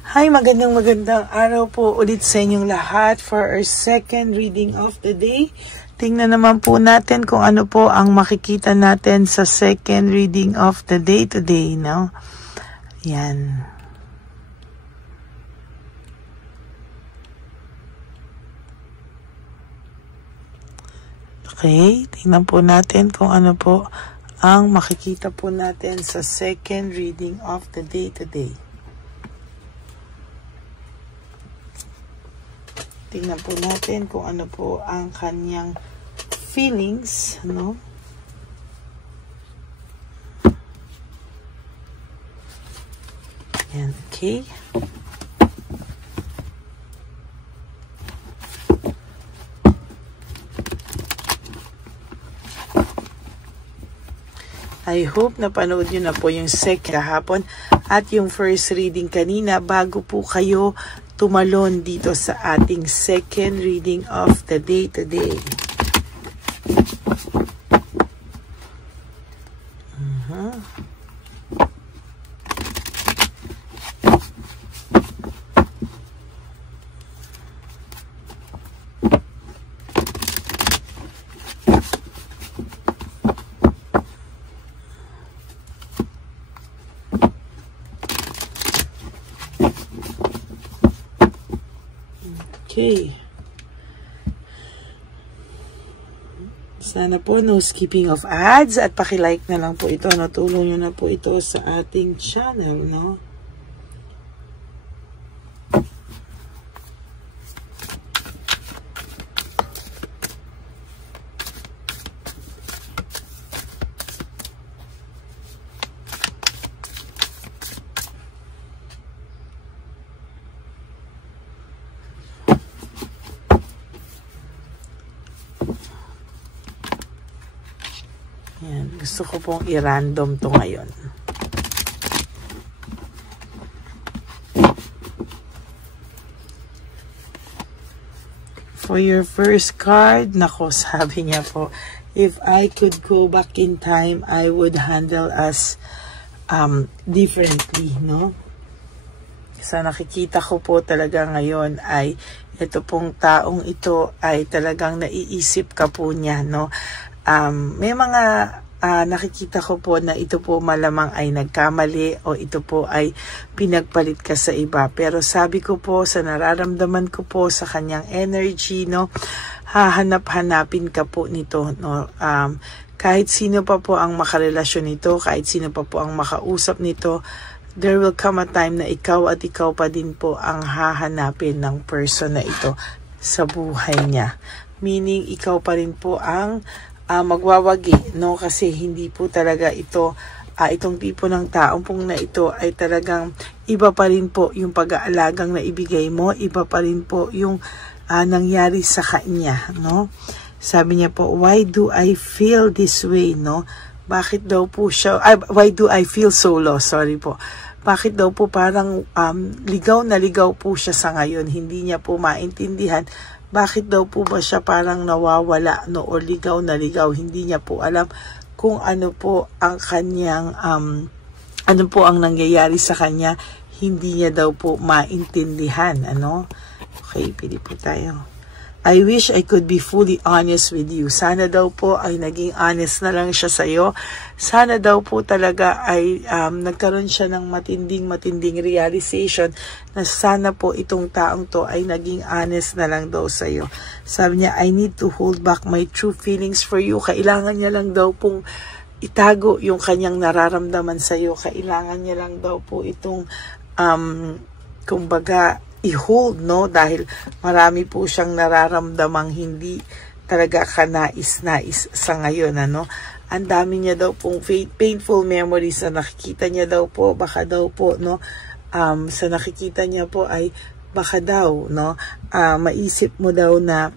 Hi, magandang araw po ulit sa inyong lahat for our second reading of the day. Tingnan naman po natin kung ano po ang makikita natin sa second reading of the day today, no? Yan. Okay, tingnan po natin kung ano po ang makikita po natin sa second reading of the day today. Tingnan po natin kung ano po ang kanyang feelings, no? Yan, okay. I hope napanood nyo na po yung second kahapon at yung first reading kanina bago po kayo tumalon dito sa ating second reading of the day today. Okay. Sana po no skipping of ads at paki-like na lang po ito. Natulong nyo na po ito sa ating channel, no? Yan, gusto ko pong i-random to ngayon. For your first card, nako, sabi niya po, if I could go back in time, I would handle us differently, no? Sa nakikita ko po talaga ngayon ay ito pong taong ito ay talagang naiisip ka po niya, no? May mga nakikita ko po na ito po malamang ay nagkamali o ito po ay pinagpalit ka sa iba. Pero sabi ko po, sa nararamdaman ko po sa kanyang energy, no, hahanap-hanapin ka po nito, no. Kahit sino pa po ang makarelasyon nito, kahit sino pa po ang makausap nito, there will come a time na ikaw at ikaw pa din po ang hahanapin ng person na ito sa buhay niya. Meaning, ikaw pa rin po ang magwawagi, no? Kasi hindi po talaga ito, itong tipo ng taong pong na ito ay talagang iba pa rin po yung pag-aalagang na ibigay mo, iba pa rin po yung nangyari sa kanya, no? Sabi niya po, why do I feel this way, no? Bakit daw po siya, why do I feel so lost? Sorry po. Bakit daw po parang ligaw na ligaw po siya sa ngayon, hindi niya po maintindihan. Bakit daw po ba siya parang nawawala, no, o ligaw na ligaw? Hindi niya po alam kung ano po ang kanyang, ano po ang nangyayari sa kanya. Hindi niya daw po maintindihan, ano? Okay, pili po tayo. I wish I could be fully honest with you. Sana daw po ay naging honest na lang siya sa'yo. Sana daw po talaga ay nagkaroon siya ng matinding realization na sana po itong taong to ay naging honest na lang daw sa'yo. Sabi niya, I need to hold back my true feelings for you. Kailangan niya lang daw pong itago yung kanyang nararamdaman sa'yo. Kailangan niya lang daw po itong, kumbaga, i-hold, no? Dahil marami po siyang nararamdamang hindi talaga kanais-nais sa ngayon, ano? Ang dami niya daw pong painful memories na nakikita niya daw po, baka daw po, no? Sa nakikita niya po ay baka daw, no? Maisip mo daw na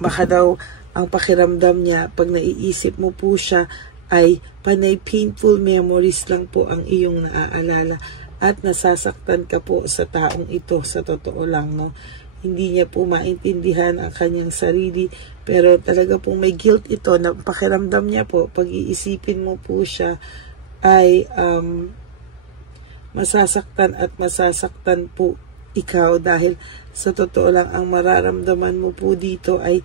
baka daw ang pakiramdam niya pag naiisip mo po siya ay panay painful memories lang po ang iyong naaalala. At nasasaktan ka po sa taong ito, sa totoo lang, no? Hindi niya po maintindihan ang kanyang sarili, pero talaga po may guilt ito na pakiramdam niya po, pag iisipin mo po siya, ay masasaktan at masasaktan po ikaw dahil sa totoo lang ang mararamdaman mo po dito ay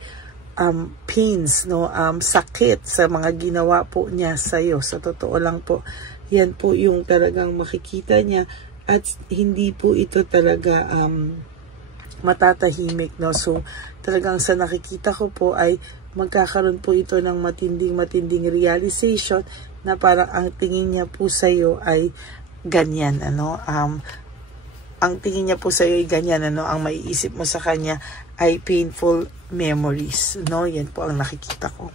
pains, no, sakit sa mga ginawa po niya sa iyo. Sa totoo lang po, yan po yung talagang makikita niya at hindi po ito talaga matatahimik, no. So talagang sa nakikita ko po ay magkakaroon po ito ng matinding realization na parang ang tingin niya po sa iyo ay ganyan, ano, ang tingin niya po sa iyo ay ganyan, ano, ang maiisip mo sa kanya ay painful memories, no. Yan po ang nakikita ko.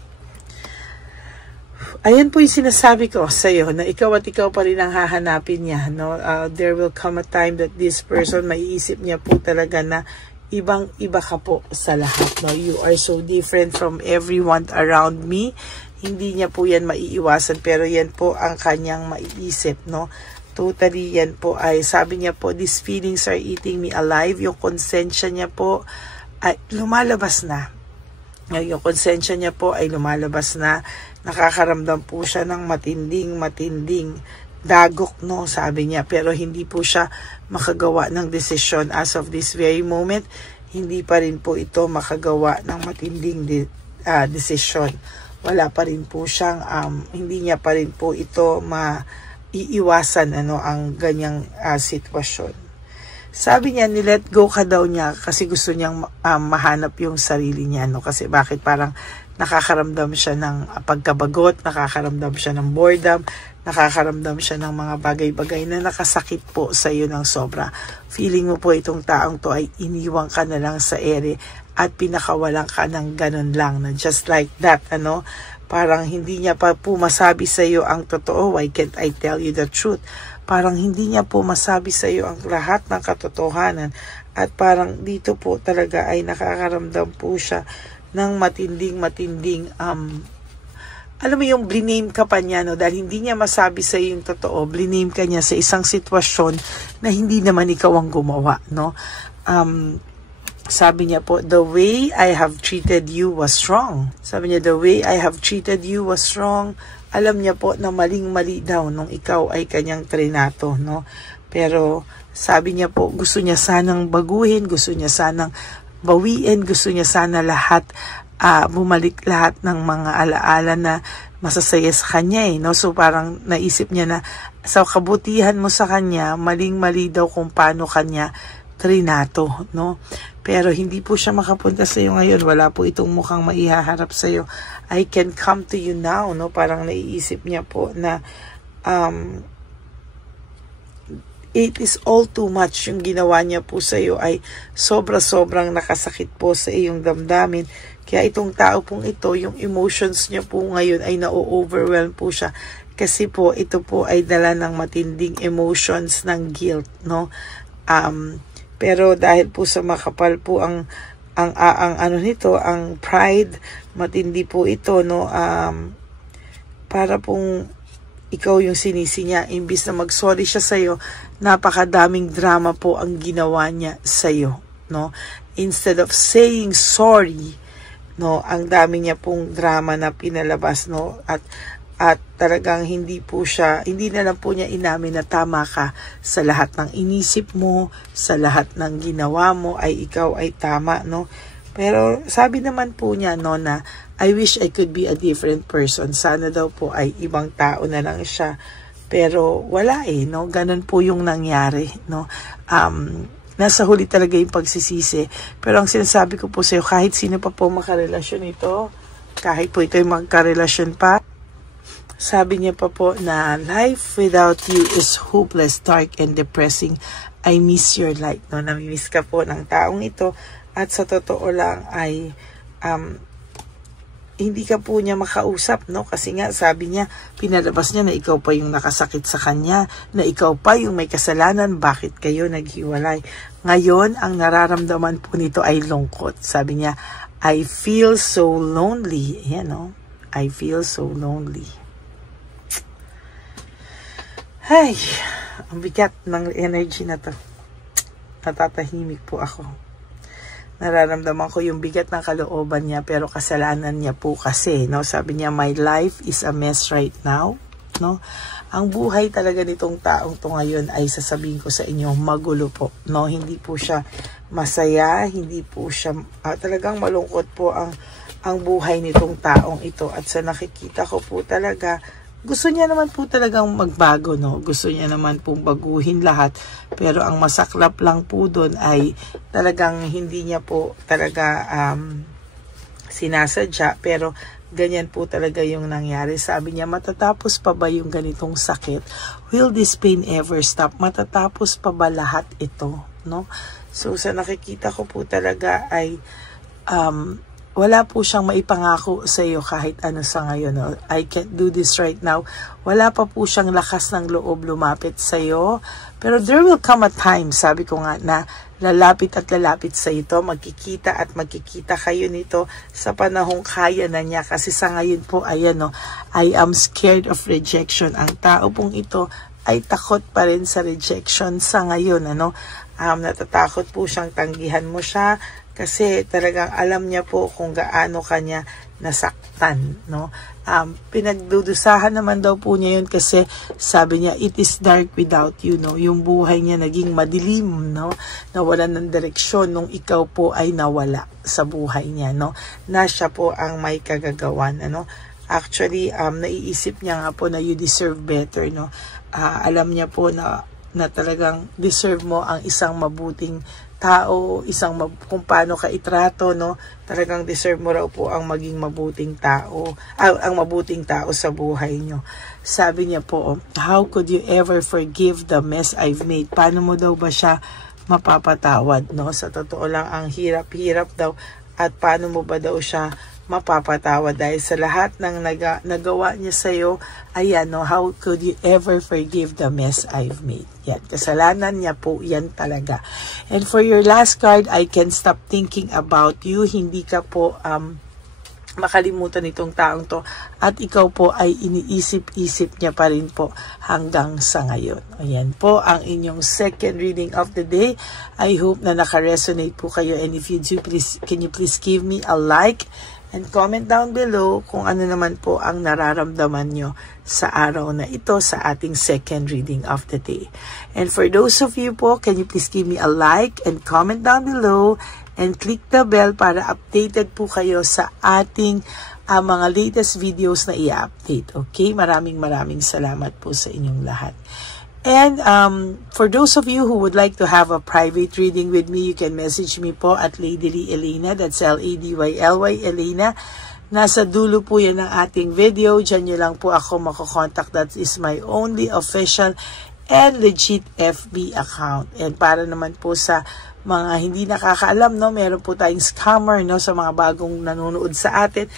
Ayan po yung sinasabi ko sa iyo na ikaw at ikaw pa rin ang hahanapin niya, no. There will come a time that this person, maiisip niya po talaga na ibang-iba ka po sa lahat, no. You are so different from everyone around me. Hindi niya po yan maiiwasan, pero yan po ang kanyang maiisip, no. Totally yan po ay, sabi niya po, these feelings are eating me alive. Yung konsensya niya po ay lumalabas na. Yung konsensya niya po ay lumalabas na. Nakakaramdam po siya ng matinding dagok, no, sabi niya. Pero hindi po siya makagawa ng desisyon as of this very moment. Hindi pa rin po ito makagawa ng matinding desisyon. Wala pa rin po siyang, hindi niya pa rin po ito maiiwasan, ano, ang ganyang sitwasyon. Sabi niya, ni-let go ka daw niya kasi gusto niyang mahanap yung sarili niya, no? Kasi bakit parang nakakaramdam siya ng pagkabagot, nakakaramdam siya ng boredom, nakakaramdam siya ng mga bagay-bagay na nakasakit po sa iyo ng sobra. Feeling mo po itong taong to ay iniwang ka na lang sa ere at pinakawalan ka ng ganun lang, na just like that, ano? Parang hindi niya pa po masabi sa iyo ang totoo. Why can't I tell you the truth? Parang hindi niya po masabi sa iyo ang lahat ng katotohanan. At parang dito po talaga ay nakakaramdam po siya ng matinding, alam mo yung bliname ka pa niya, no? Dahil hindi niya masabi sa iyo yung totoo, bliname ka niya sa isang sitwasyon na hindi naman ikaw ang gumawa, no? Sabi niya po, the way I have treated you was wrong. Sabi niya, the way I have treated you was wrong. Alam niya po na maling-mali daw nung ikaw ay kanyang trinato, no? Pero sabi niya po, gusto niya sanang baguhin, gusto niya sanang bawiin, gusto niya sana lahat, bumalik lahat ng mga alaala na masasaya sa kanya, eh, no? So parang naisip niya na sa kabutihan mo sa kanya, maling-mali daw kung paano kanya trinato, no? Pero hindi po siya makapunta sa iyo ngayon. Wala po itong mukhang maihaharap sa iyo. I can come to you now, no? Parang naiisip niya po na it is all too much. Yung ginawa niya po sa iyo ay sobra-sobrang nakasakit po sa iyong damdamin. Kaya itong tao pong ito, yung emotions niya po ngayon ay na-overwhelm po siya. Kasi po, ito po ay dala ng matinding emotions ng guilt, no? Pero dahil po sa makapal po ang ano nito, ang pride, matindi po ito, no? Para pong ikaw yung sinisi niya, imbis na mag-sorry siya sa'yo, napakadaming drama po ang ginawa niya sa'yo, no? Instead of saying sorry, no, ang dami niya pong drama na pinalabas, no? At talagang hindi na lang po niya inamin na tama ka sa lahat ng inisip mo, sa lahat ng ginawa mo ay ikaw ay tama, no? Pero sabi naman po niya, no, na I wish I could be a different person. Sana daw po ay ibang tao na lang siya. Pero wala, eh, no? Ganun po yung nangyari, no? Nasa huli talaga yung pagsisisi. Pero ang sinasabi ko po sa'yo, kahit sino pa po makarelasyon ito, kahit po ito yung magkarelasyon pa, sabi niya pa po na life without you is hopeless, dark, and depressing. I miss your light, no? Namimiss ka po ng taong ito. At sa totoo lang ay hindi ka po niya makausap, no? Kasi nga sabi niya, pinalabas niya na ikaw pa yung nakasakit sa kanya, na ikaw pa yung may kasalanan, bakit kayo naghiwalay? Ngayon, ang nararamdaman po nito ay lungkot. Sabi niya, I feel so lonely. Ayan, no? I feel so lonely. Ay, ang bigat ng energy na to. Natatahimik po ako. Nararamdaman ko yung bigat ng kalooban niya, pero kasalanan niya po kasi, no? Sabi niya, my life is a mess right now. no? Ang buhay talaga nitong taong to ngayon ay sasabihin ko sa inyo, magulo po, no? Hindi po siya masaya, hindi po siya, talagang malungkot po ang buhay nitong taong ito. At sa nakikita ko po talaga, gusto niya naman po talagang magbago, no? Gusto niya naman pong baguhin lahat. Pero ang masaklap lang po doon ay talagang hindi niya po talaga sinasadya. Pero ganyan po talaga yung nangyari. Sabi niya, matatapos pa ba yung ganitong sakit? Will this pain ever stop? Matatapos pa ba lahat ito? No? So, sa nakikita ko po talaga ay wala po siyang maipangako sa iyo kahit ano sa ngayon. No? I can't do this right now. Wala pa po siyang lakas ng loob lumapit sa iyo. Pero there will come a time, sabi ko nga, na lalapit at lalapit sa ito. Magkikita at magkikita kayo nito sa panahong kaya na niya. Kasi sa ngayon po, ayan, no, I am scared of rejection. Ang tao pong ito ay takot pa rin sa rejection sa ngayon. Ano? Natatakot po siyang tanggihan mo siya. Kasi talagang alam niya po kung gaano kanya nasaktan, no? Pinagdudusahan naman daw po niya yun kasi sabi niya, it is dark without you, no? Yung buhay niya naging madilim, no? Nawalan ng direksyon nung ikaw po ay nawala sa buhay niya, no? Na siya po ang may kagagawan, ano? Actually, naiisip niya nga po na you deserve better, no? Alam niya po na talagang deserve mo ang isang mabuting tao, kung paano ka itrato, no? Talagang deserve mo raw po ang maging mabuting tao, ang mabuting tao sa buhay nyo. Sabi niya po, how could you ever forgive the mess I've made? Paano mo daw ba siya mapapatawad, no? Sa totoo lang, ang hirap-hirap daw, at paano mo ba daw siya mapapatawad dahil sa lahat ng nagawa niya sa'yo, ayan, no, how could you ever forgive the mess I've made? Yan, kasalanan niya po, yan talaga. And for your last card, I can't stop thinking about you. Hindi ka po makalimutan itong taong to at ikaw po ay iniisip-isip niya pa rin po hanggang sa ngayon. Ayan po ang inyong second reading of the day. I hope na naka-resonate po kayo, and if you do, please, can you please give me a like and comment down below kung ano naman po ang nararamdaman nyo sa araw na ito sa ating second reading of the day. And for those of you po, can you please give me a like and comment down below and click the bell para updated po kayo sa ating mga latest videos na i-update. Okay? Maraming salamat po sa inyong lahat. And for those of you who would like to have a private reading with me, you can message me po at Ladyly Elena. That's Ladyly Elena. Nasa dulo po yan ng ating video. Diyan nyo lang po ako makokontak. That is my only official and legit FB account. And para naman po sa mga hindi nakakaalam, no, meron po tayong scammer, no, sa mga bagong nanonood sa atin.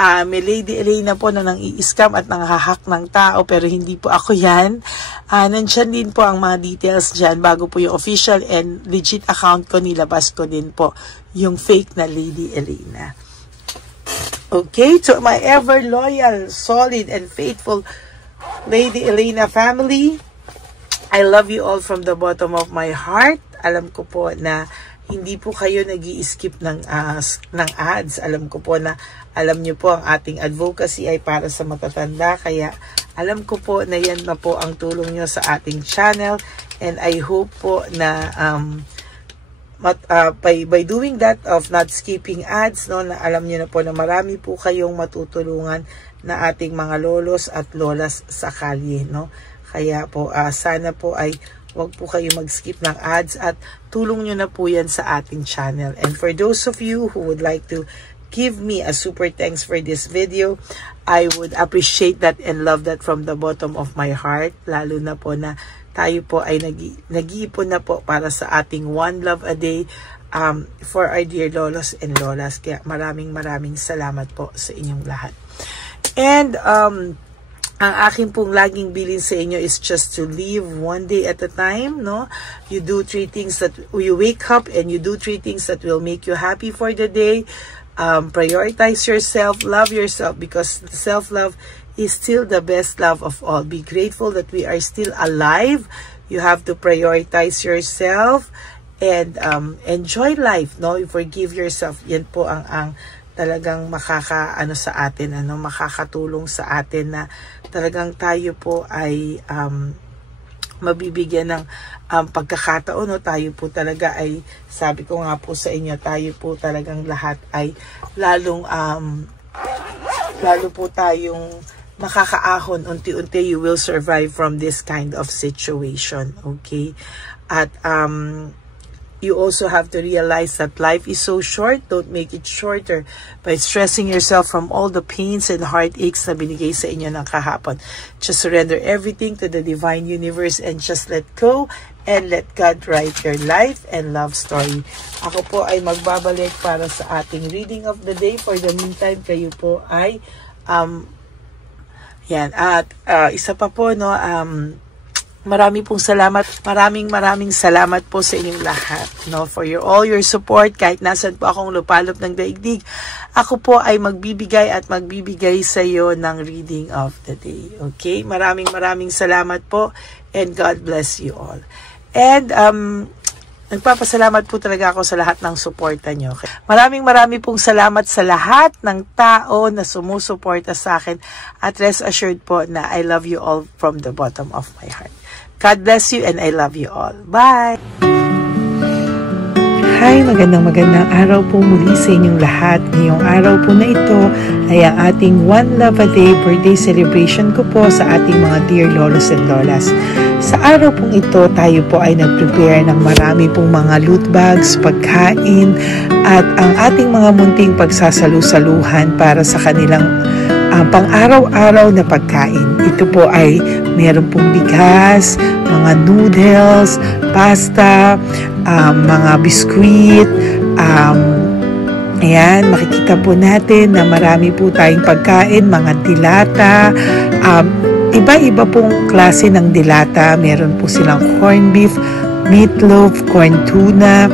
May Lady Elena po na nang i-scam at nang-hack ng tao, pero hindi po ako yan. Nandyan din po ang mga details dyan. Bago po yung official and legit account ko, nilabas ko din po yung fake na Lady Elena. Okay, to my ever loyal, solid, and faithful Lady Elena family, I love you all from the bottom of my heart. Alam ko po na hindi po kayo nag-i-skip ng ads. Alam ko po na alam nyo po ang ating advocacy ay para sa matatanda. Kaya alam ko po na yan na po ang tulong nyo sa ating channel. And I hope po na by doing that of not skipping ads, no, na alam nyo na po na marami po kayong matutulungan na ating mga lolos at lolas sa kalye, no. Kaya po sana po ay wag po kayo mag-skip ng ads at tulong nyo na po yan sa ating channel. And for those of you who would like to give me a super thanks for this video, I would appreciate that and love that from the bottom of my heart. Lalo na po na tayo po ay nag-iipon na po para sa ating One Love a Day for our dear lolos and lolas. Kaya maraming salamat po sa inyong lahat. And ang akin pong laging bilin sa inyo is just to live one day at a time, no? You do 3 things that you wake up and you do 3 things that will make you happy for the day. Prioritize yourself, love yourself, because self-love is still the best love of all. Be grateful that we are still alive. You have to prioritize yourself and enjoy life, no? You forgive yourself. Yan po ang talagang makakaano sa atin, makakatulong sa atin na talagang tayo po ay mabibigyan ng pagkakataon, tayo po talaga ay, sabi ko nga po sa inyo, tayo po talagang lahat ay lalo po tayong makakaahon unti-unti. You will survive from this kind of situation, okay? At you also have to realize that life is so short. Don't make it shorter by stressing yourself from all the pains and heartaches na binigay sa inyo ng kahapon. Just surrender everything to the divine universe and just let go and let God write your life and love story. Ako po ay magbabalik para sa ating reading of the day. For the meantime, kayo po ay yan. At isa pa po, marami pong salamat. Maraming salamat po sa inyong lahat, for all your support. Kahit nasan po akong lupalop ng daigdig, ako po ay magbibigay sa iyo ng reading of the day. Okay? Maraming salamat po, and God bless you all. And nagpapasalamat po talaga ako sa lahat ng suporta nyo. Maraming pong salamat sa lahat ng tao na sumusuporta sa akin, at rest assured po na I love you all from the bottom of my heart. God bless you, and I love you all. Bye! Hi! Magandang araw po muli sa inyong lahat. Ngayong araw po na ito ay ang ating One Love a Day birthday celebration ko po sa ating mga dear lolos and lolas. Sa araw pong ito, tayo po ay nag-prepare ng marami pong mga loot bags, pagkain, at ang ating mga munting pagsasalu-saluhan para sa kanilang pang-araw-araw na pagkain. Ito po ay meron pong bigas, mga noodles, pasta, mga biskuit, ayan, makikita po natin na marami po tayong pagkain, mga dilata, iba-iba pong klase ng dilata. Meron po silang corned beef, meatloaf, corn tuna,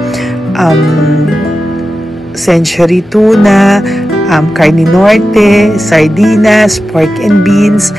century tuna, carne norte, sardinas, pork and beans.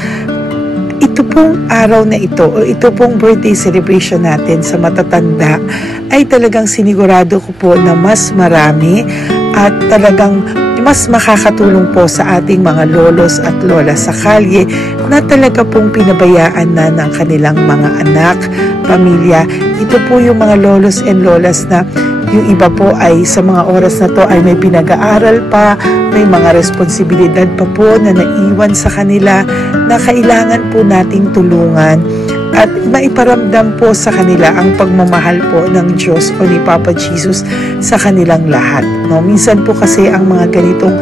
Ito pong araw na ito, o ito pong birthday celebration natin sa matatanda, ay talagang sinigurado ko po na mas marami at talagang mas makakatulong po sa ating mga lolos at lola sa kalye na talaga pong pinabayaan na ng kanilang mga anak, pamilya. Ito po yung mga lolos and lolas na yung iba po ay sa mga oras na to ay may pinag-aaral pa, may mga responsibilidad pa po na naiwan sa kanila na kailangan po nating tulungan at maiparamdam po sa kanila ang pagmamahal po ng Diyos o ni Papa Jesus sa kanilang lahat. Minsan po kasi ang mga ganitong,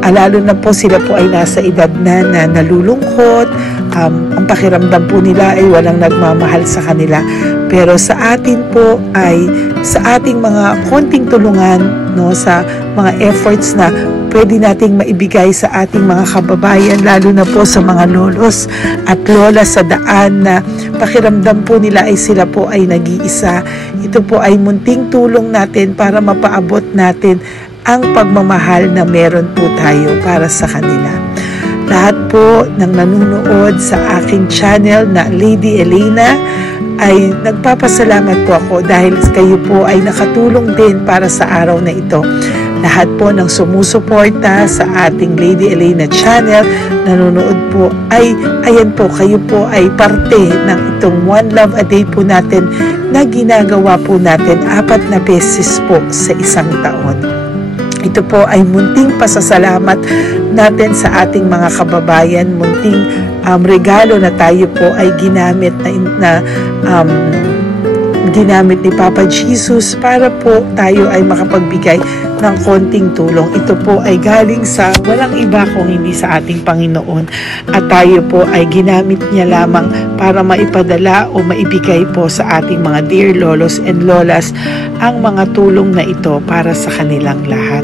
lalo na po sila po ay nasa edad na nalulungkot, ang pakiramdam po nila ay walang nagmamahal sa kanila. Pero sa atin po ay sa ating mga konting tulungan, sa mga efforts na pwede nating maibigay sa ating mga kababayan, lalo na po sa mga lolos at lola sa daan na pakiramdam po nila ay sila po ay nag-iisa. Ito po ay munting tulong natin para mapaabot natin ang pagmamahal na meron po tayo para sa kanila. Lahat po ng nanonood sa aking channel na Lady Elena ay nagpapasalamat po ako dahil kayo po ay nakatulong din para sa araw na ito. Lahat po ng sumusuporta sa ating Lady Elena channel, nanonood po, ay ayan po, kayo po ay parte ng itong One Love a Day po natin na ginagawa po natin 4 na beses po sa isang taon. Ito po ay munting pasasalamat natin sa ating mga kababayan, munting regalo na tayo po ay ginamit ginamit ni Papa Jesus para po tayo ay makapagbigay ng konting tulong. Ito po ay galing sa walang iba kung hindi sa ating Panginoon, at tayo po ay ginamit niya lamang para maipadala o maibigay po sa ating mga dear lolos and lolas ang mga tulong na ito para sa kanilang lahat.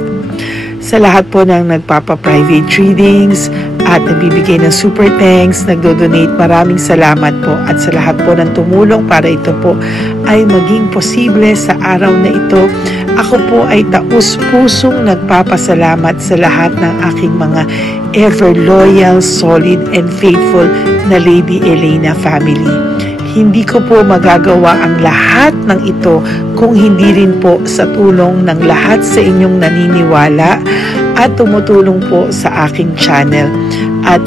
Sa lahat po ng nagpapa-private readings at nagbibigay ng super thanks, nagdo-donate, maraming salamat po. At sa lahat po ng tumulong para ito po ay maging posible sa araw na ito, ako po ay taus-pusong nagpapasalamat sa lahat ng aking mga ever loyal, solid, and faithful na Lady Elena family. Hindi ko po magagawa ang lahat ng ito kung hindi rin po sa tulong ng lahat sa inyong naniniwala at tumutulong po sa aking channel. At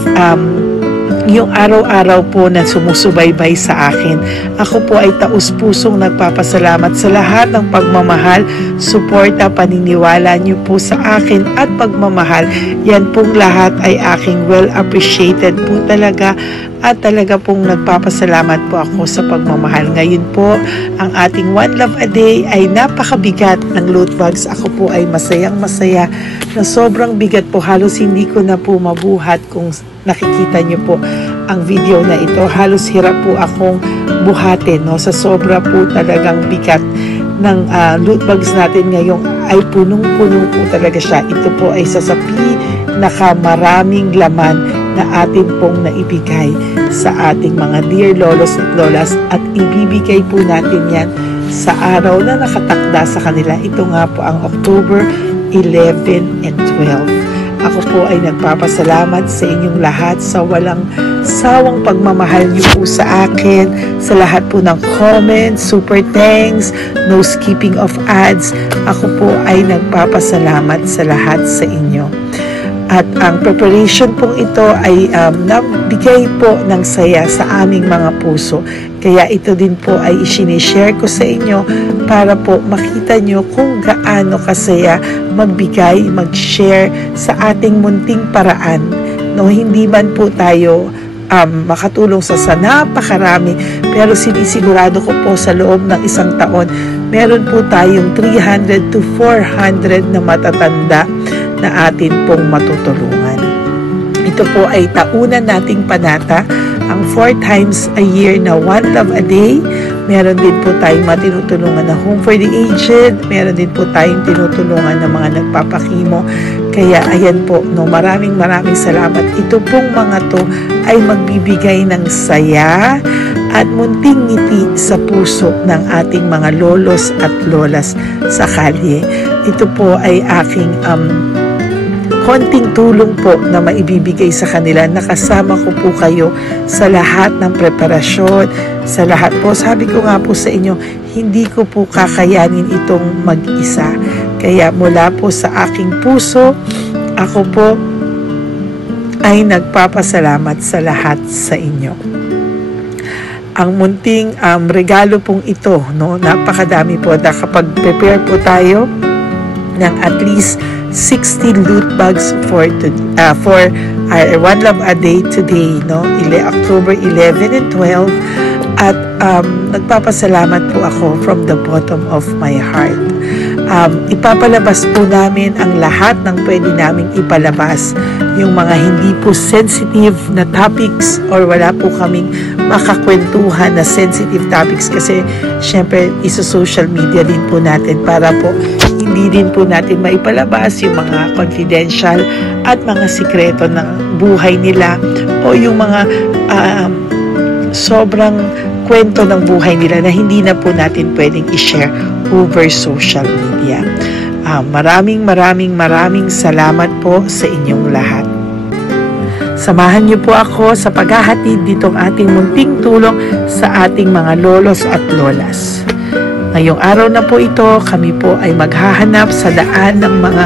yung araw-araw po na sumusubaybay sa akin. Ako po ay taus-pusong nagpapasalamat sa lahat ng pagmamahal, suporta, paniniwala niyo po sa akin at pagmamahal. Yan pong lahat ay aking well appreciated po talaga at talaga pong nagpapasalamat po ako sa pagmamahal. Ngayon po, ang ating One Love a Day ay napakabigat ng loot bags. Ako po ay masayang-masaya na sobrang bigat po. Halos hindi ko na po mabuhat kung nakikita niyo po ang video na ito. Halos hirap po akong buhatin, no? Sa sobra po talagang bigat ng loot bags natin ngayon ay punong-puno po talaga siya. Ito po ay sasapi nakamaraming laman na atin pong naibigay sa ating mga dear lolos at lolas at ibibigay po natin yan sa araw na nakatakda sa kanila. Ito nga po ang October 11 and 12. Ako po ay nagpapasalamat sa inyong lahat sa walang sawang pagmamahal niyo po sa akin, sa lahat po ng comments, super thanks, no skipping of ads. Ako po ay nagpapasalamat sa lahat sa inyo. At ang preparation pong ito ay nabigay po ng saya sa aming mga puso. Kaya ito din po ay isinishare ko sa inyo para po makita nyo kung gaano kasaya magbigay, mag-share sa ating munting paraan. No, hindi man po tayo makatulong sa napakarami, pero sinisigurado ko po sa loob ng isang taon, meron po tayong 300 to 400 na matatanda na atin pong matutulungan. Ito po ay taunan nating panata, ang 4 times a year na One Love a Day. Meron din po tayong matinutulungan na Home for the Aged. Meron din po tayong tinutulungan ng mga nagpapakimo. Kaya ayan po, no, maraming salamat. Ito pong mga to ay magbibigay ng saya at munting ngiti sa puso ng ating mga lolos at lolas sa kalye. Ito po ay aking konting tulong po na maibibigay sa kanila. Nakasama ko po kayo sa lahat ng preparasyon, sa lahat po. Sabi ko nga po sa inyo, hindi ko po kakayanin itong mag-isa. Kaya mula po sa aking puso, ako po ay nagpapasalamat sa lahat sa inyo. Ang munting regalo pong ito, no, napakadami po. Kapag prepare po tayo ng at least 60 loot bags for One Love a Day today, no? October 11 and 12. At nagpapasalamat po ako from the bottom of my heart. Ipapalabas po namin ang lahat ng pwede naming ipalabas. Yung mga hindi po sensitive na topics or wala po kaming makakwentuhan na sensitive topics kasi syempre isa-social media din po natin para po hindi din po natin maipalabas yung mga confidential at mga sikreto ng buhay nila o yung mga sobrang kwento ng buhay nila na hindi na po natin pwedeng i-share over social media. Maraming salamat po sa inyong lahat. Samahan niyo po ako sa paghahatid ditong ating munting tulong sa ating mga lolos at lolas. Ngayong araw na po ito, kami po ay maghahanap sa daan ng mga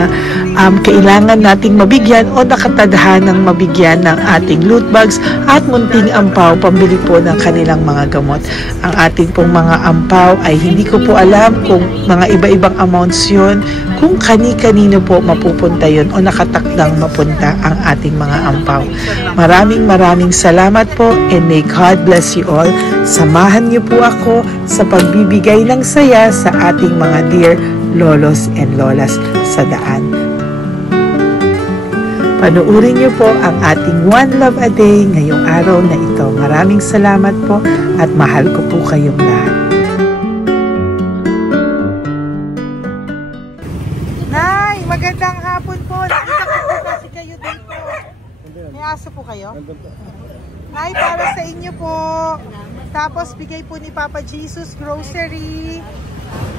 kailangan nating mabigyan o nakatadhanang mabigyan ng ating loot bags at munting ampaw pambili po ng kanilang mga gamot. Ang ating pong mga ampaw ay hindi ko po alam kung mga iba-ibang amounts yun, kung kani-kanino po mapupunta yun o nakatakdang mapunta ang ating mga ampaw. Maraming salamat po and may God bless you all. Samahan niyo po ako sa pagbibigay ng saya sa ating mga dear lolos and lolas sa daan. Panuurin niyo po ang ating One Love a Day ngayong araw na ito. Maraming salamat po at mahal ko po kayong lahat. Nay, magandang hapon po. Nakita ko po kasi kayo dito. May aso po kayo? Nay, para sa inyo po. Tapos bigay po ni Papa Jesus grocery.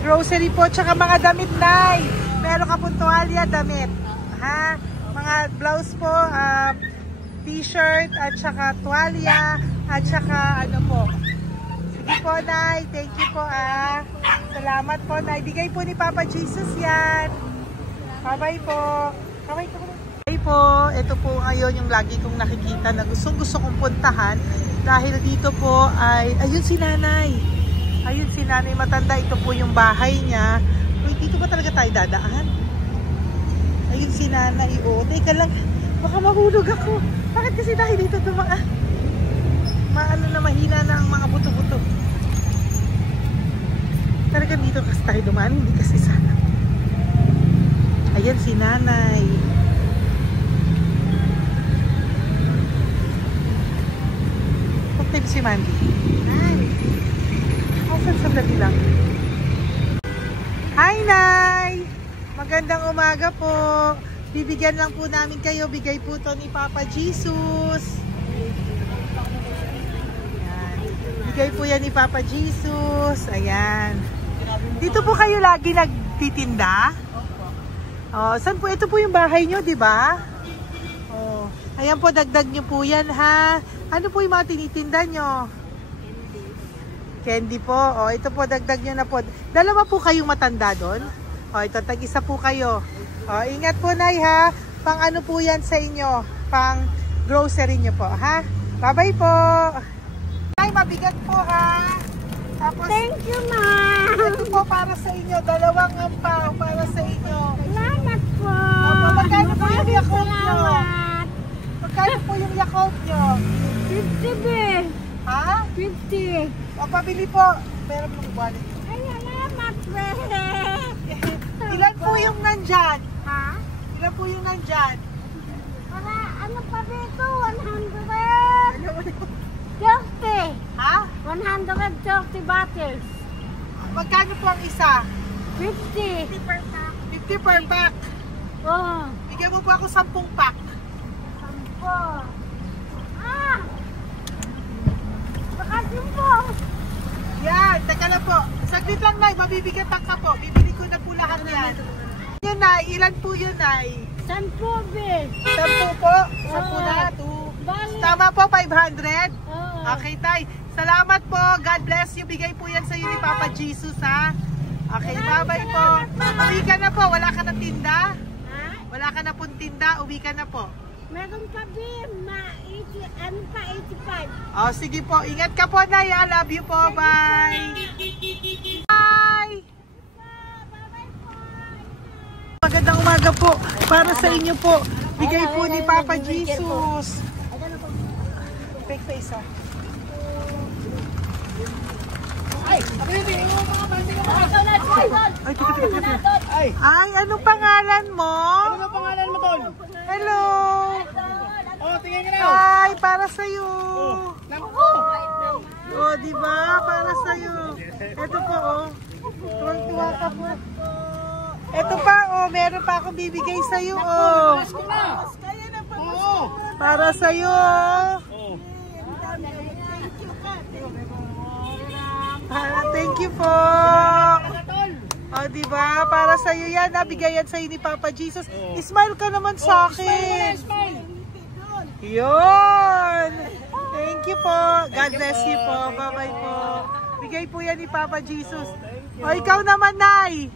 Grocery po, tsaka mga damit, Nay. Meron ka pong tuwalya, damit. Ha? Mga blouse po, t-shirt, at saka tuwalya, at saka ano po. Sige po, Nay. Thank you po, Salamat po, Nay. Bigay po ni Papa Jesus yan. Bye-bye po. Kamay ko. Ay po, ito po ngayon yung lagi kong nakikita na gusto kong puntahan. Dahil dito po ay, ayun si nanay. Ayun si nanay matanda, ito po yung bahay niya. Uy, dito ba talaga tayo dadaan? Ayun si nanay, oh. Teka lang, baka mahulog ako. Bakit kasi dahil dito dumaan? Maano na mahina na ang mga buto-buto. Talaga dito kasi tayo dumaan, hindi kasi sana. Ayan si nanay. Okay si Mandy. Hi. Sandali lang. Hi, Nay! Magandang umaga po. Bibigyan lang po namin kayo. Bigay po to ni Papa Jesus. Ayan. Bigay po yan ni Papa Jesus. Ayan. Dito po kayo lagi nagtitinda? Oh, saan po? Ito po yung bahay nyo, di ba? Oh. Ayan po, dagdag nyo po yan, ha? Ano po yung mga tinitinda nyo? Candy po. O, ito po, dagdag nyo na po. Dalawa po kayong matanda doon. O, ito, tag-isa po kayo. O, ingat po, Nay, ha? Pang ano po yan sa inyo? Pang grocery nyo po, ha? Bye-bye po. Nay, mabigat po, ha? Tapos, thank you, ma'am. Ito po para sa inyo. Dalawang ampaw para sa inyo. Salamat po. Opo, magkano po yung Yakult nyo? Salamat. Magkano po yung Yakult nyo? 50 be. Ha? 50. Pabili po. Pero mong wallet. Ay, salamat, be. Ilan po yung nandyan? Ha? Ilan po yung nandyan? Para ano pa dito? 130. Ha? 130 bottles. Magkano po ang isa? 50. 50 per pack. Oh. Bigyan mo po ako 10 pack. 10. Ah! Bakasyon po. Yan, teka lang po. Saglit lang, Nay. Mabibigatan ka po. Bibili ko na po lahat yan. Yun, Nay. Ilan po yun, Nay? 10 be. 10 po. 10 na. 2. Bali. Tama po, 500. Oh. Okay, Tay. Salamat po. God bless you. Bigay po yan sa iyo ni Papa Jesus, ha? Okay, bye-bye po. Uwi ka na po. Wala ka na tinda? Ha? Wala ka na pong tinda. Uwi ka na po. Meron pa be, ano pa, 85. Oh, sige po. Ingat ka po, Nay. I love you po. Bye. Bye. Magandang umaga po. Para sa inyo po. Bigay po ni Papa Jesus. Fake face, ha? Ay, teka. Ay, anong pangalan mo? Ano pangalan mo, Tol? Hello. Oh, tingnan ka na. Hi, para sa'yo. Naku! Oh, di ba? Para sa'yo. Ito po, oh. Tuwang-tuwa ka po. Ito pa, oh. Meron pa akong bibigay sa'yo, oh. Oo! Para sa'yo. Oh. Thank you po. Oh, di ba? Para sa iyo 'yan, nabigay yan sa iyo ni Papa Jesus. Smile ka naman sa akin. Smile! Yun. Thank you po. God bless you po. Bye-bye po. Bigay po yan ni Papa Jesus. O, ikaw naman, Nay.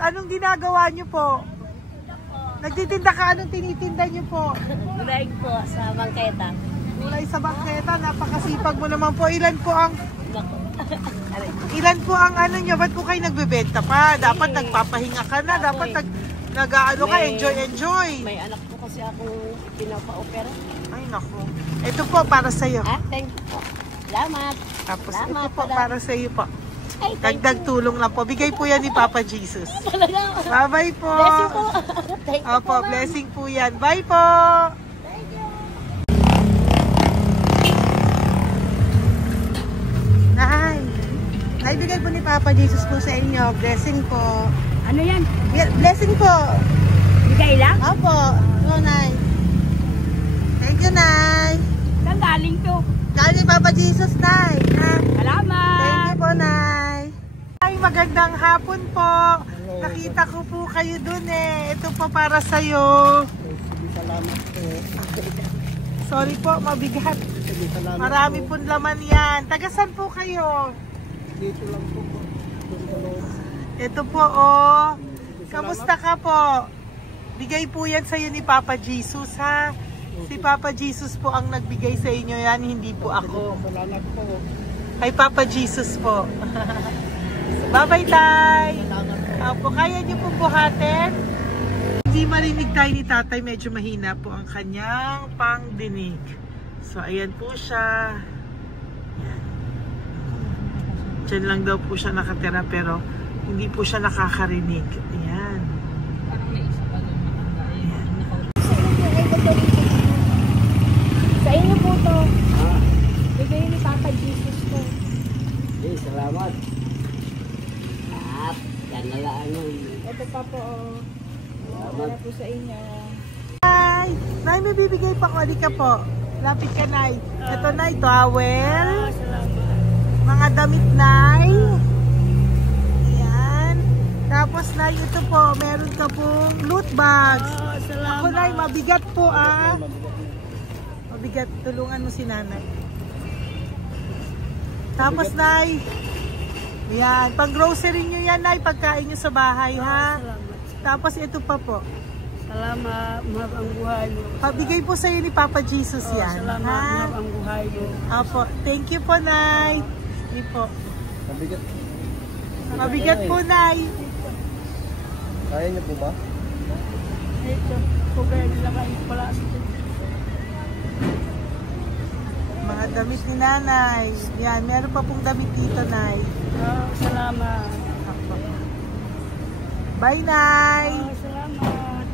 Anong ginagawa niyo po? Nagtitinda ka? Anong tinitinda niyo po? Gulay po sa bangketa. Gulay sa bangketa. Napakasipag mo naman po. Ilan po ang ano nyo? Ba't po kayo nagbebenta pa? Dapat nagpapahinga ka na. Dapat nag-ano ka, enjoy. May anak po kasi akong pinapa-opera. Ay, naku. Ito po, para sa'yo. Ah, thank you po. Salamat. Tapos Salamat, ito po, madam. para sa'yo po. Ay, thank Dagdag tulong lang po. Bigay po yan ni Papa Jesus. Talaga. Bye-bye po. Bless you po. Thank you Opo, po, ma'am. blessing po yan. Bye po. Thank you. Nay, bigay po ni Papa Jesus po sa inyo. Blessing po. Ano yan? Blessing po. Bigay lang? Opo. Oo, Nay. Thank you, Nay. Saan galing to? Galing Papa Jesus, Nay. Ha? Salamat. Thank you po, Nay. Ay, magandang hapon po. Nakita ko po kayo dun eh. Ito po para sa'yo. Salamat po. Sorry po, mabigat. Salamat Marami po. pong laman yan. Tagasan po kayo. Dito lang po po. Doon sa loob. Ito po, oh. Kamusta ka po? Bigay po yan sa'yo ni Papa Jesus, ha? Si Papa Jesus po ang nagbigay sa inyo yan, hindi po ako. Salamat po. Kay Papa Jesus po. Bye-bye, Tay! Opo, kaya niyo po buhatin? Hindi marinig tayo ni Tatay, medyo mahina po ang kanyang pangdinig. So, ayan po siya. Ayan. Diyan lang daw po siya nakatira pero hindi po siya nakakarinig. Ayan. Parang may isa pa doon makakain. Sa inyo po to. Bigay ni Papa Jesus po. Salamat. Yan na lang yun. Ito pa po. Para po sa inyo. Nay! Nay, may bibigay pa ko. Halika po. Lapit ka, Nay. Ito, Nay, towel. Mga damit, Nay. Ayan. Tapos, Nay, ito po. Meron ka pong loot bags. Ako, Nay, mabigat po, ah. Mabigat. Tulungan mo si Nanay. Tapos, Nay. Ayan. Pang-grocery nyo yan, Nay. Pagkain nyo sa bahay, ha? Tapos, ito pa po. Salamat, mahal ang buhay mo. Pabigay po sa'yo ni Papa Jesus yan. Salamat, mahal ang buhay mo. Apo. Thank you po, Nay. Sige po. Mabigat. Mabigat po, Nay. Kaya niyo po ba? Ito, kung kaya nila kayo pala. Mga damit ni Nanay. Yan, meron pa pong damit dito, Nay. Salamat. Apo. Bye, Nay. Salamat.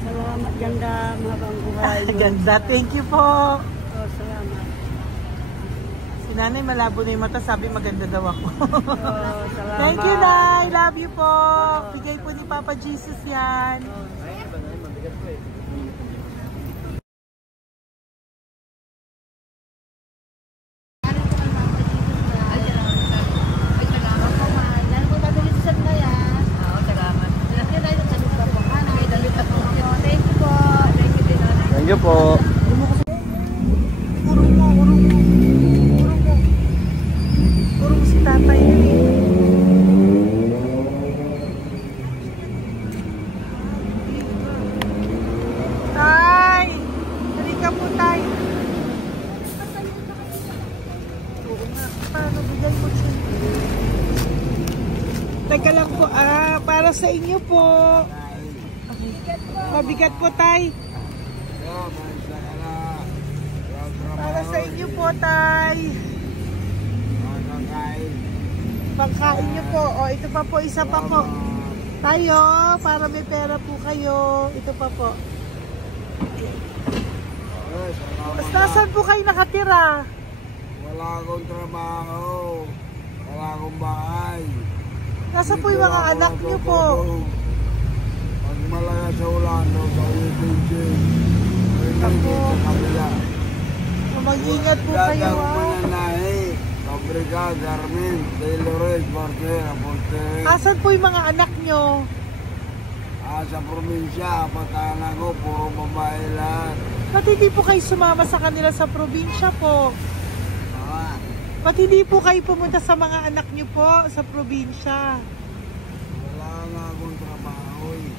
Salamat, ganda, mahal ang buhay mo. Ganda. Thank you po. Salamat. Si Nanay malabo na yung mata. Sabi maganda daw ako. Salamat. Thank you, Nay. Love you po. Bigay po ni Papa Jesus yan. Mabigat po eh. Thank you po. Urong mo. Urong si Tatay. Tay! Halika po, Tay. Oo nga. Paano bigay mo siya? Teka lang po. Para sa inyo po. Mabigat po, Tay. Para sa inyo po, Tay. Pangkain nyo po. O, ito pa po, isa pa po. Tayo, para may pera po kayo. Ito pa po. Nasaan po kayo nakatira? Wala akong trabaho. Wala akong bahay. Nasa po yung mga anak nyo po? Pag malaga sa ulan, sa ulitin. Ako. Sa kabila. Mag-ingat po kayo, Fabrika, Garmin, Taylorist, Portera, Portera. Asan po yung mga anak nyo? Sa probinsya, patanan ko, puro babae lahat. Ba't hindi po kayo sumama sa kanila sa probinsya po? Ah, Ba't hindi po kayo pumunta sa mga anak nyo po sa probinsya? wala nga akong trabaho eh.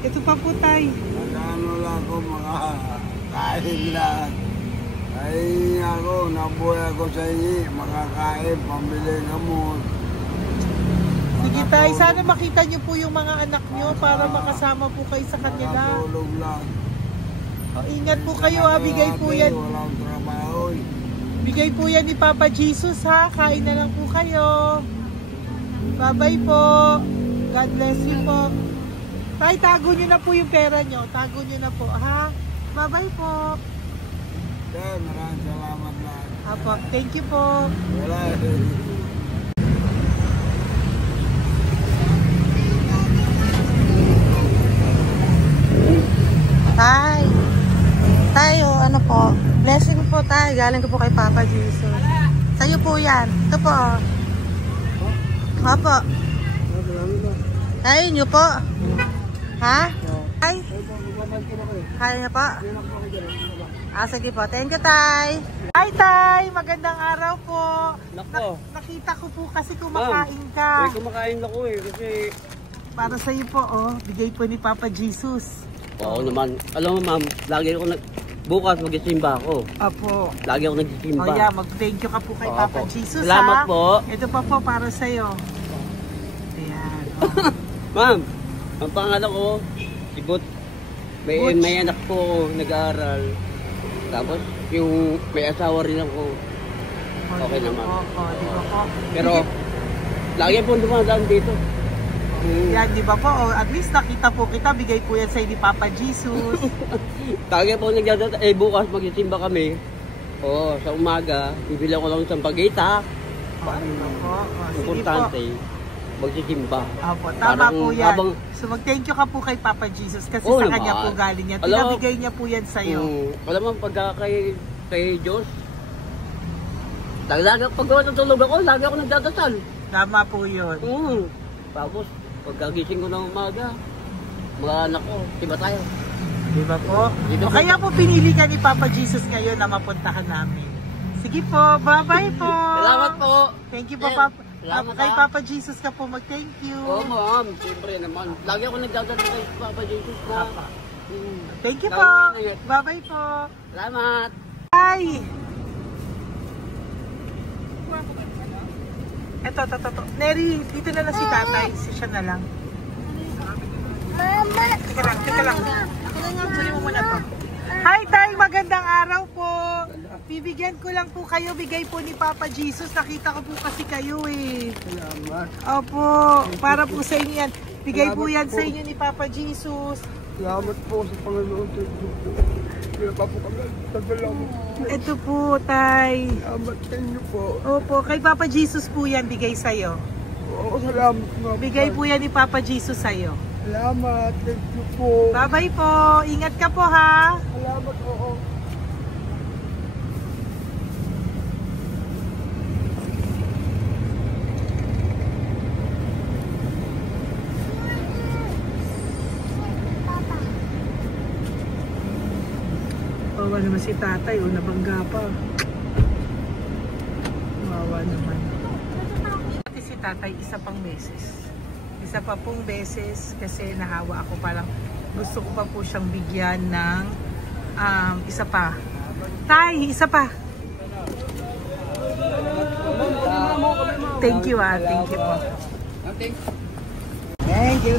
Ito pa po, Tay. Nagano lang ako mga kain lang. Ay ako, nabuhay ako sa inyo, makakain, pambili gamot. Sige, Tay. Sana makita nyo po yung mga anak nyo para makasama po kayo sa kanila. Makatulog lang. O, ingat po kayo, ha. Bigay po yan. Walang trabaho eh. Bigay po yan ni Papa Jesus, ha. Kain na lang po kayo. Bye-bye po. God bless you po. Tay, tago nyo na po yung pera nyo. Tago nyo na po, ha. Bye-bye po. Okay, maraming salamat na. Apo, thank you po. Wala eh. Tay. Tayo, ano po? Blessing po tayo. Galing ko po kay Papa Jesus. Sa'yo po yan. Ito po. Opo. Tayo nyo po. Ha? Ay? Kaya niya po? Sige po. Thank you, Tay. Hi, Tay. Magandang araw po. Nako. Nakita ko po kasi kumakain ka. Kumakain ako kasi... Para sa iyo po, bigay po ni Papa Jesus. Oo naman. Alam mo ma'am, lagi ako bukas magsisimba ako. Apo. Lagi ako nagsisimba. Mag-thank you ka po kay Oo, Papa po. Jesus, Salamat ha? po. Ito pa po para sa iyo. Ayan. Ma'am, ang pangalan ko, si Butch. May anak ko nag-aaral. Tapos yung may asawa rin ako. Okay naman. Di ba po? Pero lagi po dumadaan dito. Yan, di ba po? At least nakita po kita, bigay po yan sa ni Papa Jesus. Lagi po nagdadaan. Bukas magsisimba kami. Sa umaga, bibili ko lang isang pagita. Importante. Magsisimba. Opo, tama po yan. Habang, so mag-thank you ka po kay Papa Jesus kasi sa kanya po galing yan. Pinabigay niya po yan sa'yo. Alam mo, pagka kay Diyos, pag natutulog ako, lagi ako nagdadasal. Tama po yun. Tapos, pagkagising ko ng umaga, mga anak ko, diba tayo? Diba po? Kaya po pinili ka ni Papa Jesus ngayon na mapuntahan namin. Sige po, bye-bye po. Salamat po. Thank you po, Papa. Kay Papa Jesus ka po mag-thank you. Oo, ma'am. Siyempre naman. Lagi ako nagdadala kay Papa Jesus po. Thank you po. Bye-bye po. Salamat. Bye. Ito. Neri, dito na lang si tatay. Siya na lang. Mama! Teka lang. Kunin mo muna to. Hi, Tay! Magandang araw po. Bibigyan ko lang po kayo. Bigay po ni Papa Jesus. Nakita ko po kasi kayo eh. Salamat. Opo. Para po sa inyo yan. Bigay po yan sa inyo ni Papa Jesus. Salamat po sa Panginoon. Kaya pa po kami. Salamat. Ito po, Tay. Salamat sa inyo po. Opo. Kay Papa Jesus po yan. Bigay sa'yo. Oo, salamat nga. Bigay po yan ni Papa Jesus sa'yo. Salamat. Thank you po. Bye-bye po. Ingat ka po, ha? Salamat po. Wawa naman si tatay, nabangga pa. Wawa naman. Pati si tatay, isa pang beses. Isa pa pong beses kasi nahawa ako, parang gusto ko pa po siyang bigyan ng isa pa. Tay, isa pa. Thank you thank you po. Thank you.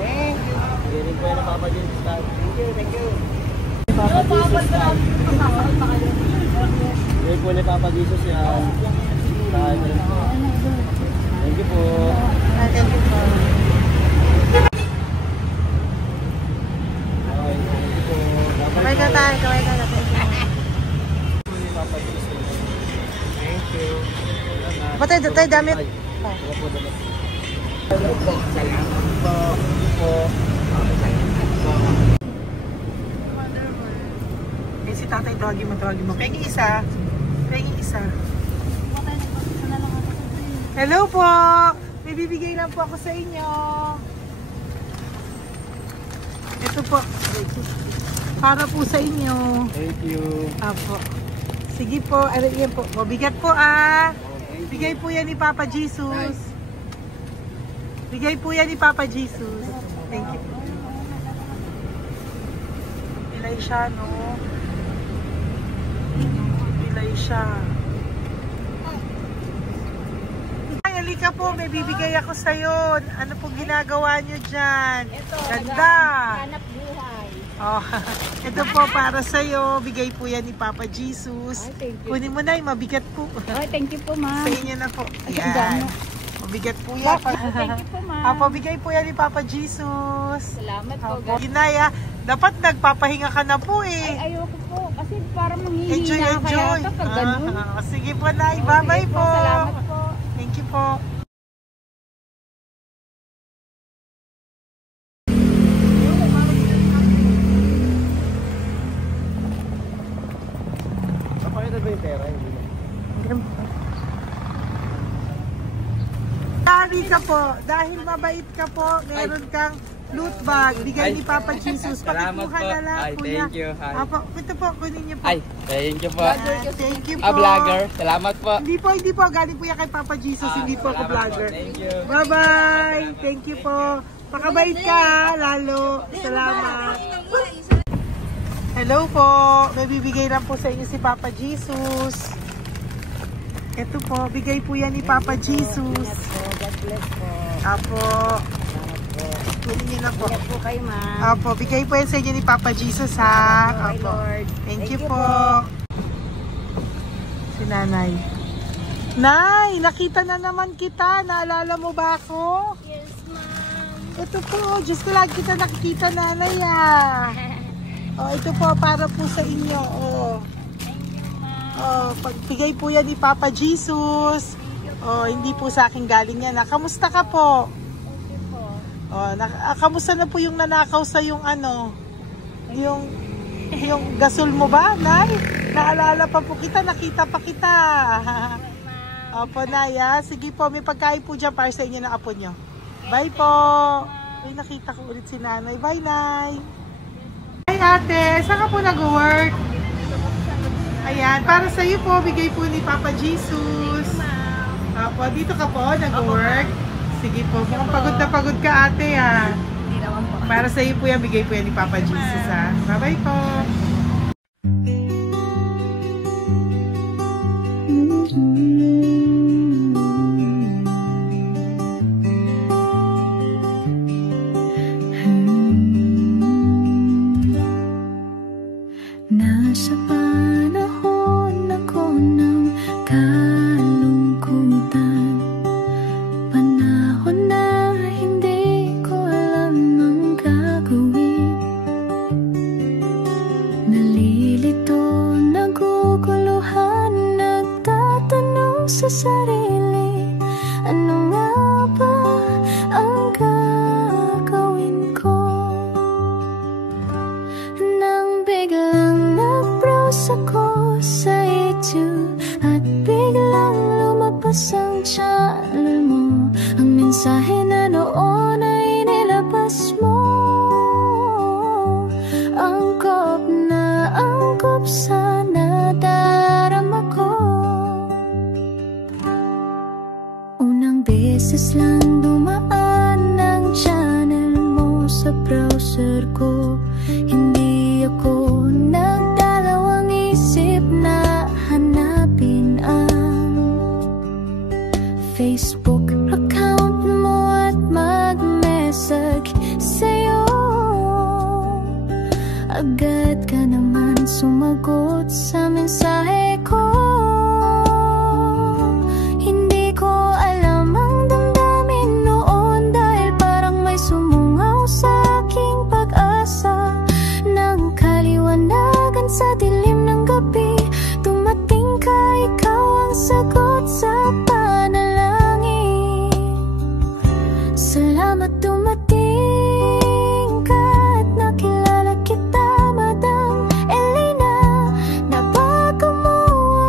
Thank you. Hindi po yan na Papa Jesus. Thank you. Hindi po ni Papa Jesus yan. Thank you po. Thank you po. Kamay ka tayo, kamay ka tayo. Thank you. Batay, tayo damit. Eh, si tatay, tawagin mo. Pengi isa. Hello po! May bibigay lang po ako sa inyo. Ito po. Para po sa inyo. Thank you. Apo. Sige po. Yan po. Mabigat po Bigay po yan ni Papa Jesus. Bigay po yan ni Papa Jesus. Thank you. Pilay siya, no? Pilay siya. Ay, halika po. May bibigay ako sa'yo. Ano po ginagawa nyo dyan? Ito, ganda. hanap buhay. Oh, ito po para sa'yo. Bigay po yan ni Papa Jesus. Ay, thank you. Kunin mo na, mabigat po. Ay, thank you po, ma'am. Sa inyo na po. Ay, Yan. gano. Mabigat po yan. Thank you po, ma'am. Apo, bigay po yan ni Papa Jesus. Salamat po, Apo. guys. Ginaya, dapat nagpapahinga ka na po eh. Ay, ayoko po. Kasi parang manghihina Enjoy. kaya ito pag ganun. Sige po, Nay. Bye-bye Sige po. Salamat po. Thank you po. Kapakita ba yung pera? Dahil ka po, dahil mabait ka po, meron kang loot bag. Bigay ni Papa Jesus. Salamat Pakikuha po. na lang, Ay, kuya. thank you. Ay. Apo, ito po, kunin niyo po. Ay, thank you po. Thank you po. Vlogger. Salamat po. Hindi po. Galing po yan kay Papa Jesus. Hindi po ako Salamat vlogger. po. Thank you. Bye-bye. Thank you po. Pakabait ka, lalo. Salamat. Hello po. May bibigay lang po sa inyo si Papa Jesus. Ito po, bigay po yan ni Papa Jesus. God bless po. Apo. Kunin niyo na po. Ingat po kayo, ma'am. Apo, bigay po yan sa inyo ni Papa Jesus, ha? Salamat po, Apo. Lord. Thank you po. Si Nanay. Nay, nakita na naman kita. Naalala mo ba ako? Yes, ma'am. Ito po, just ko lagi kita nakikita, Nanay, ah. Oh, ito po, para po sa inyo. Oh. Pagbigay po yan ni Papa Jesus. Hindi po sa akin galing yan. Kamusta ka po? Kamusta na po yung nanakaw sa yung ano? Yung gasol mo ba, Nay? Naalala pa po kita, nakita pa kita. Opo, Nay, ha? Sige po, may pagkain po dyan para sa inyo ng apo nyo. Bye po. Ay, nakita ko ulit si Nanay. Bye, Nay. Hi, ate. Saan ka po nag-work? Ayan, para sa iyo po, bigay po ni Papa Jesus. Apo, dito ka po, nag-work. Sige po, mukhang pagod na pagod ka, ate, ha. Hindi naman po. Para sa iyo po yan, bigay po yan ni Papa Jesus, ha. Bye-bye po. Nasa panahon ako ng kalungkutan, panahon na hindi ko alam ang gagawin. Nalilito, naguguluhan, nagtatanong sa sarili, ano nga ba ang gagawin ko? Nang biglang nag-browse ako sa YouTube at biglang lumabas ang channel mo, ang mensahe na noon ay nilabas mo. Angkop sa nadarama ko. Unang beses lang dumaan ang channel mo sa browser ko, hindi ako nagdalawang isip na hanapin ang Facebook account mo at mag-message sa'yo. Agad ka naman sumagot sa mensahe ko. Hindi ko alam ang damdamin noon, dahil parang may sumungaw sa aking pag-asa. Nang kaliwanagan sa dilim ng gabi, dumating ka, ikaw ang sagot sa panalangin. Salamat dumating ka at nakilala kita, Madam Elena. Nabago mo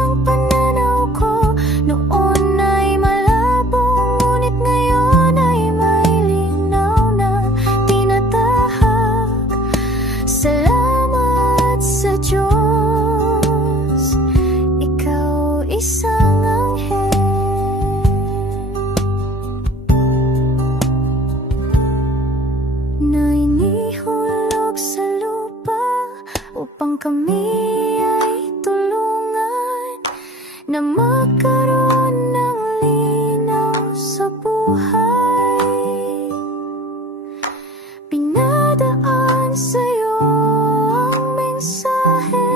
ang pananaw ko, noon ay malabo, ngunit ngayon ay may linaw na tinatahak. Salamat sa Diyos, ikaw isang anghel. Na inihulog sa lupa upang kami ay tulungan na magkaroon ng linaw sa buhay. Pinadaan sa'yo ang mensahe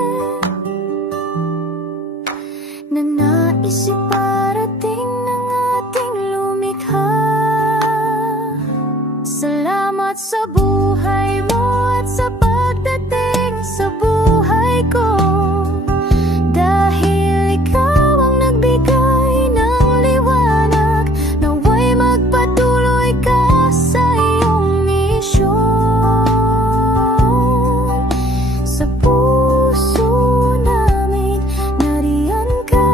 na nais iparating ng ating lumikha. Salamat sa buhay mo at sa pagdating sa buhay ko, dahil ikaw ang nagbigay ng liwanag. Naway magpatuloy ka sa iyong misyon. Sa puso namin nariyan ka,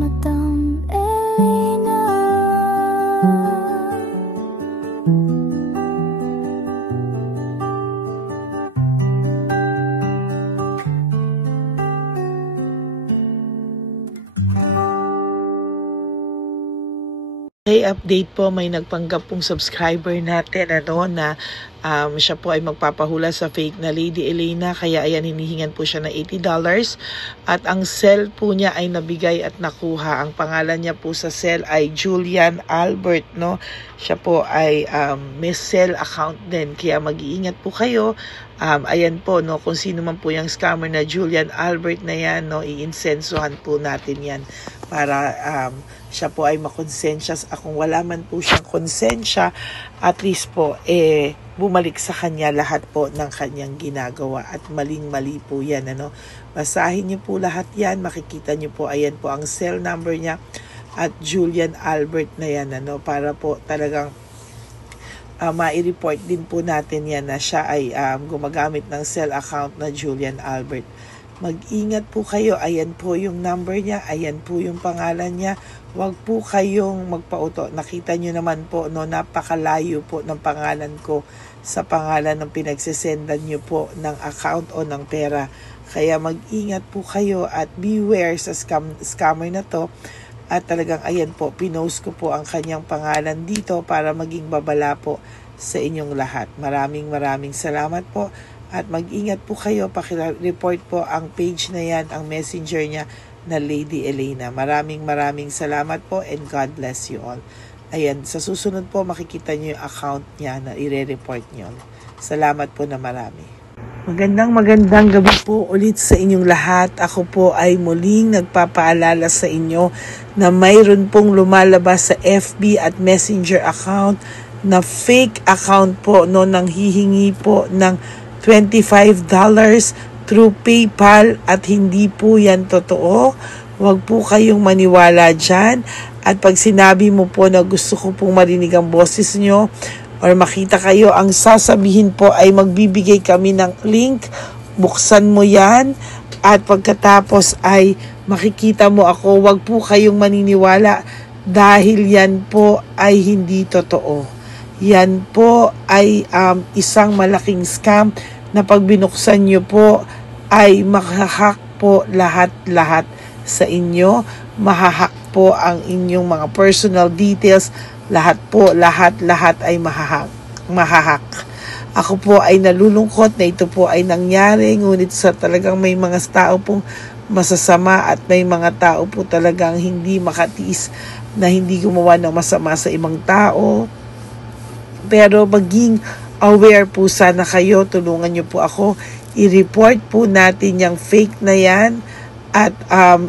Madam Elena. Okay, update po, may nagpanggap pong subscriber natin na siya po ay magpapahula sa fake na Lady Elena, kaya ayan, hinihingan po siya ng $80 at ang cell po niya ay nabigay at nakuha. Ang pangalan niya po sa cell ay Julian Albert, no? Siya po ay may cell account din, kaya mag-iingat po kayo. Ayan po, no, kung sino man po yung scammer na Julian Albert na yan, no, iinsensuhan po natin yan para siya po ay makonsensya. Kung wala man po siyang konsensya, at least po bumalik sa kanya lahat po ng kanyang ginagawa, at maling-mali po yan, ano. Basahin niyo po lahat yan, makikita niyo po, ayan po ang cell number niya at Julian Albert na yan, ano, para po talagang ma-report din po natin yan na siya ay gumagamit ng cell account na Julian Albert. Mag-ingat po kayo, ayan po yung number niya, ayan po yung pangalan niya. Huwag po kayong magpauto. Nakita nyo naman po, no, napakalayo po ng pangalan ko sa pangalan ng pinagsisendan nyo po ng account o ng pera. Kaya mag-ingat po kayo at beware sa scammer na to. At talagang ayan po, pinost ko po ang kanyang pangalan dito para maging babala po sa inyong lahat. Maraming salamat po. At mag-ingat po kayo, pakireport po ang page na yan, ang messenger niya na Lady Elena. Maraming salamat po and God bless you all. Ayan, sa susunod po makikita niyo yung account niya na ire-report niyo. Salamat po na marami. Magandang gabi po ulit sa inyong lahat. Ako po ay muling nagpapaalala sa inyo na mayroon pong lumalabas sa FB at Messenger account na fake account po, no, nang hihingi po ng $25 through PayPal at hindi po yan totoo. Huwag po kayong maniwala dyan. At pag sinabi mo po na gusto ko pong marinig ang boses nyo or makita kayo, ang sasabihin po ay magbibigay kami ng link. Buksan mo yan at pagkatapos ay makikita mo ako. Huwag po kayong maniniwala dahil yan po ay hindi totoo. Yan po ay isang malaking scam na pag binuksan nyo po ay mahahack po lahat sa inyo. Mahahack po ang inyong mga personal details. Lahat ay mahahack. Ako po ay nalulungkot na ito po ay nangyari, ngunit sa talagang may mga tao pong masasama at may mga tao po talagang hindi makatiis na hindi gumawa ng masama sa ibang tao. Pero maging aware po sana kayo, tulungan nyo po ako, i-report po natin yung fake na yan at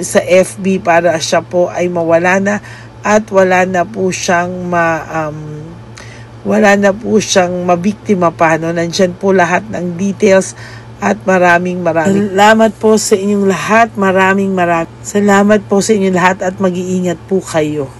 sa FB para siya po ay mawala na at wala na po siyang mabiktima pa, no? Nandyan po lahat ng details at maraming salamat po sa inyong lahat. Maraming salamat po sa inyong lahat at mag-iingat po kayo.